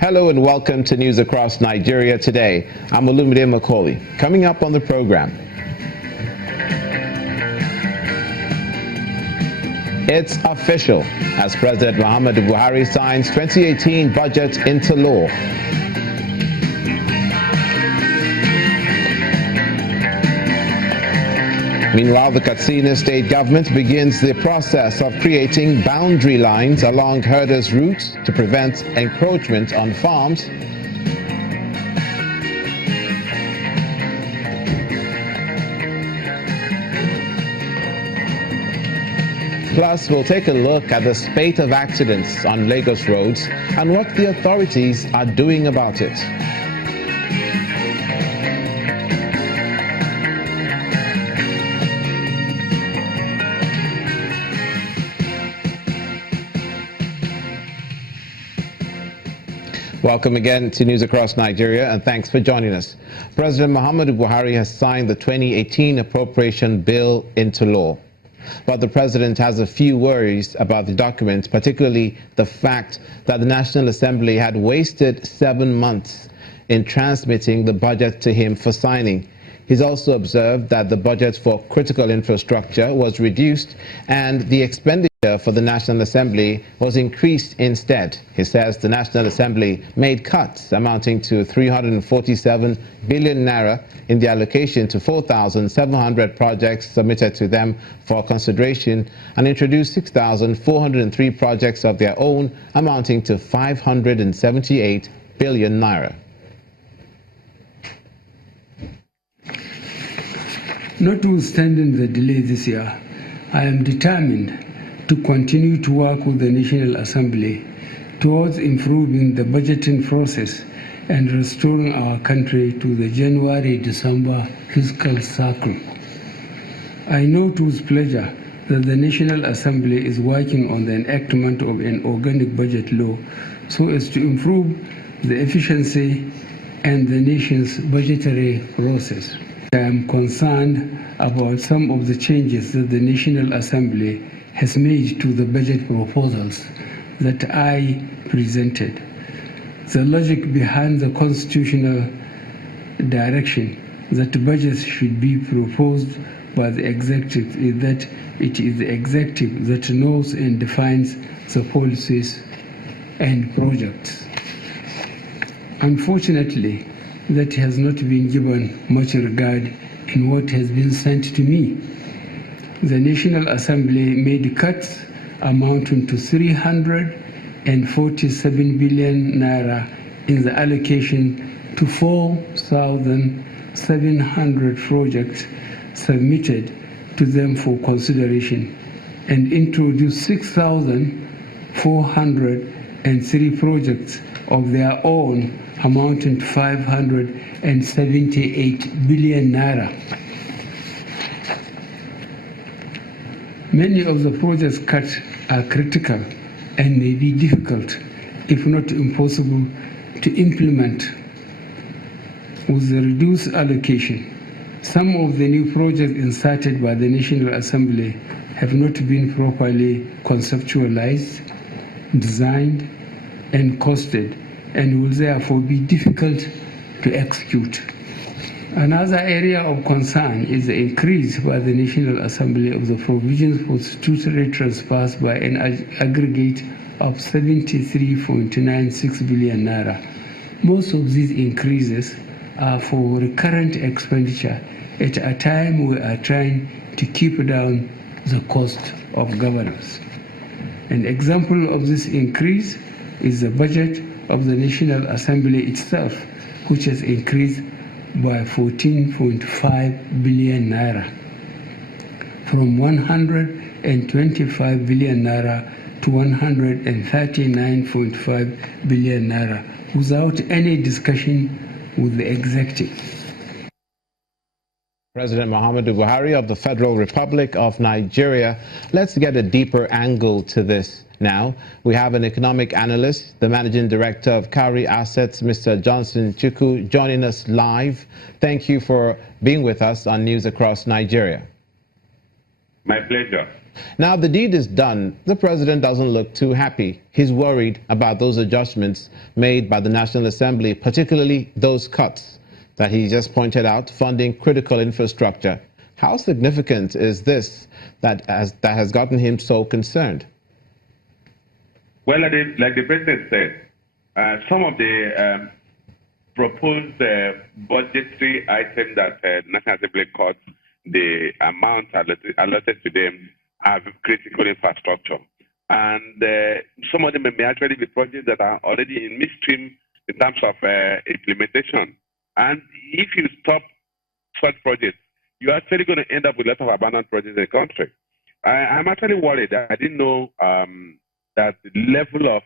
Hello and welcome to News Across Nigeria today. I'm Olumide Macaulay. Coming up on the program, it's official as President Muhammadu Buhari signs 2018 budget into law. Meanwhile, the Katsina state government begins the process of creating boundary lines along herders' routes to prevent encroachment on farms. Plus, we'll take a look at the spate of accidents on Lagos roads and what the authorities are doing about it. Welcome again to News Across Nigeria, and thanks for joining us. President Muhammadu Buhari has signed the 2018 appropriation bill into law. But the president has a few worries about the document, particularly the fact that the National Assembly had wasted 7 months in transmitting the budget to him for signing. He's also observed that the budget for critical infrastructure was reduced and the expenditure for the National Assembly was increased instead. He says the National Assembly made cuts amounting to 347 billion naira in the allocation to 4,700 projects submitted to them for consideration and introduced 6,403 projects of their own amounting to 578 billion naira. Notwithstanding the delay this year, I am determined to continue to work with the National Assembly towards improving the budgeting process and restoring our country to the January-December fiscal cycle. I note with pleasure that the National Assembly is working on the enactment of an organic budget law so as to improve the efficiency and the nation's budgetary process. I am concerned about some of the changes that the National Assembly has made to the budget proposals that I presented. The logic behind the constitutional direction that budgets should be proposed by the executive is that it is the executive that knows and defines the policies and projects. Unfortunately, that has not been given much regard in what has been sent to me. The National Assembly made cuts amounting to 347 billion naira in the allocation to 4,700 projects submitted to them for consideration and introduced 6,403 projects of their own amounting to 578 billion naira. Many of the projects cut are critical and may be difficult, if not impossible, to implement with the reduced allocation. Some of the new projects inserted by the National Assembly have not been properly conceptualized, designed, and costed, and will therefore be difficult to execute. Another area of concern is the increase by the National Assembly of the provisions for statutory transfers by an aggregate of 73.96 billion naira. Most of these increases are for recurrent expenditure at a time we are trying to keep down the cost of governance. An example of this increase is the budget of the National Assembly itself, which has increased by 14.5 billion naira, from 125 billion naira to 139.5 billion naira, without any discussion with the executive. President Muhammadu Buhari of the Federal Republic of Nigeria. Let's get a deeper angle to this. Now, we have an economic analyst, the managing director of Kari Assets, Mr. Johnson Chukwu, joining us live. Thank you for being with us on News Across Nigeria. My pleasure. Now, the deed is done. The president doesn't look too happy. He's worried about those adjustments made by the National Assembly, particularly those cuts that he just pointed out, funding critical infrastructure. How significant is this that has gotten him so concerned? Well, like the president said, some of the proposed budgetary items that the National Assembly cut, the amount allotted to them are critical infrastructure. And some of them may actually be projects that are already in midstream in terms of implementation. And if you stop such projects, you're actually going to end up with a lot of abandoned projects in the country. I'm actually worried. I didn't know that the level of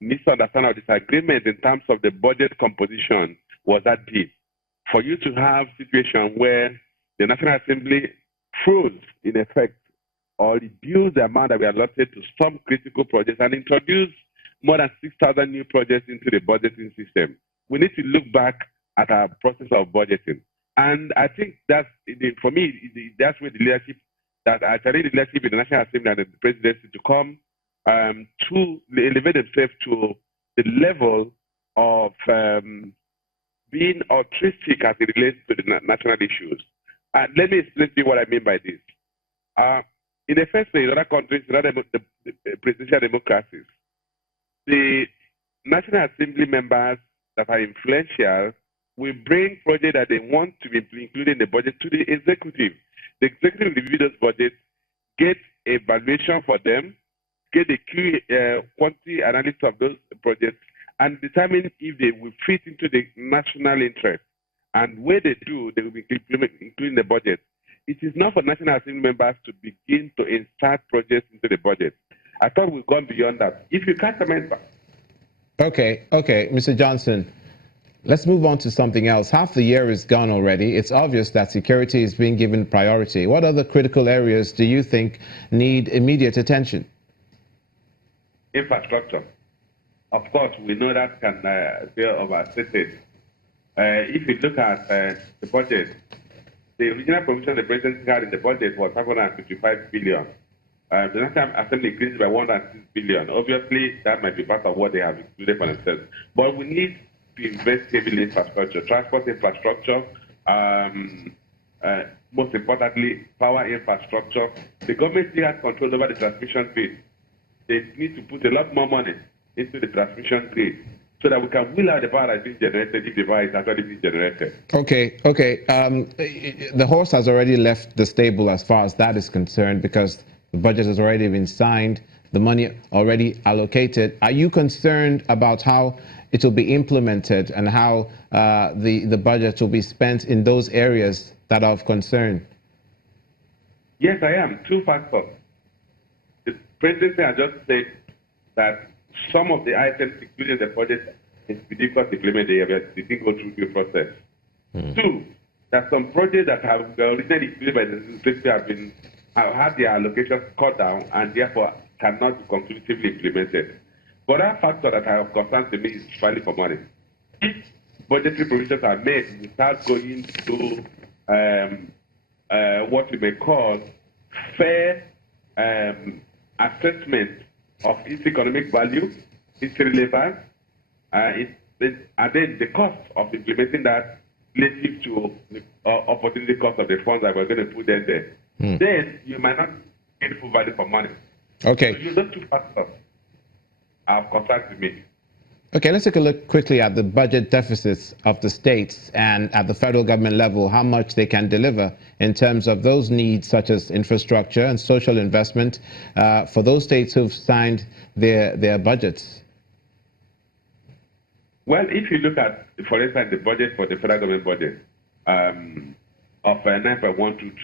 misunderstanding or disagreement in terms of the budget composition was that deep. For you to have a situation where the National Assembly froze, in effect, or reduced the amount that we allotted to some critical projects and introduced more than 6,000 new projects into the budgeting system, we need to look back at our process of budgeting. And I think that's, for me, that's where the leadership, that I challenge the leadership in the National Assembly and the presidency to come to elevate themselves to the level of being altruistic as it relates to the national issues. And let me explain to you what I mean by this. In the first place, in other countries, in other presidential democracies, the National Assembly members that are influential will bring projects that they want to be included in the budget to the executive. The executive review those budgets, get a valuation for them, get a quantity analysis of those projects, and determine if they will fit into the national interest. And where they do, they will be including the budget. It is not for National Assembly members to begin to insert projects into the budget. I thought we've gone beyond that. If you can't remember. Okay, Mr. Johnson, let's move on to something else. Half the year is gone already. It's obvious that security is being given priority. What other critical areas do you think need immediate attention? Infrastructure. Of course, we know that can be overstated. If you look at the budget, the original provision the president had in the budget was 555 billion. The National Assembly increased by 106 billion. Obviously, that might be part of what they have included for themselves. But we need to invest heavily in infrastructure, transport infrastructure, most importantly, power infrastructure. The government still has control over the transmission grid. They need to put a lot more money into the transmission grid so that we can wheel out the power that's being generated if the power is actually being generated. Okay. The horse has already left the stable as far as that is concerned because the budget has already been signed, the money already allocated. Are you concerned about how it will be implemented and how the budget will be spent in those areas that are of concern? Yes, I am. Two factors. The presidency has just said that some of the items included in the budget is difficult to implement. They didn't go through the process. Two, that some projects that have originally included by the presidency have had their allocations cut down and therefore cannot be conclusively implemented. But that factor that I have concerned to me is value for money. If budgetary provisions are made without going to what we may call fair assessment of its economic value, its relevance, and then the cost of implementing that relative to the opportunity cost of the funds that we're going to put in there, then you might not get full value for money. Okay. So those two factors are concerned to me. Okay, let's take a look quickly at the budget deficits of the states and at the federal government level, how much they can deliver in terms of those needs such as infrastructure and social investment for those states who've signed their budgets. Well, if you look at, for instance, the budget for the federal government budget of 9.12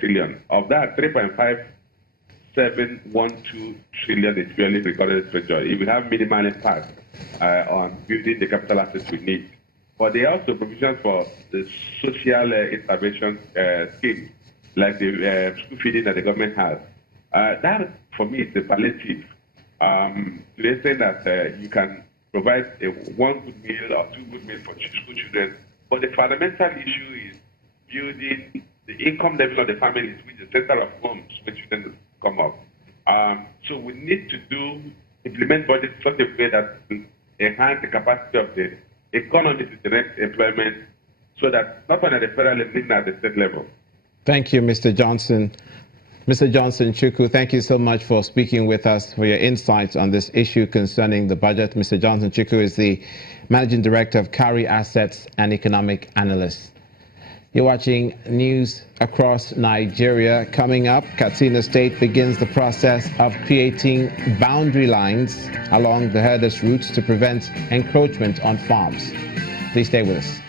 trillion, of that 3.5712 trillion is purely recorded treasury. It will have minimal impact on building the capital assets we need. But there are also provisions for the social intervention scheme, like the school feeding that the government has. That, for me, is the palliative. They say that you can provide one good meal or two good meals for school children, but the fundamental issue is building the income level of the families, which is the center of homes where children come up. So we need to implement budget in such a way that will enhance the capacity of the economy to direct employment, so that not only at the federal level, even at the state level. Thank you, Mr. Johnson. Mr. Johnson Chukwu, thank you so much for speaking with us, for your insights on this issue concerning the budget. Mr. Johnson Chukwu is the Managing Director of Carry Assets and Economic Analyst. You're watching news across Nigeria. Coming up, Katsina State begins the process of creating boundary lines along the herders' routes to prevent encroachment on farms. Please stay with us.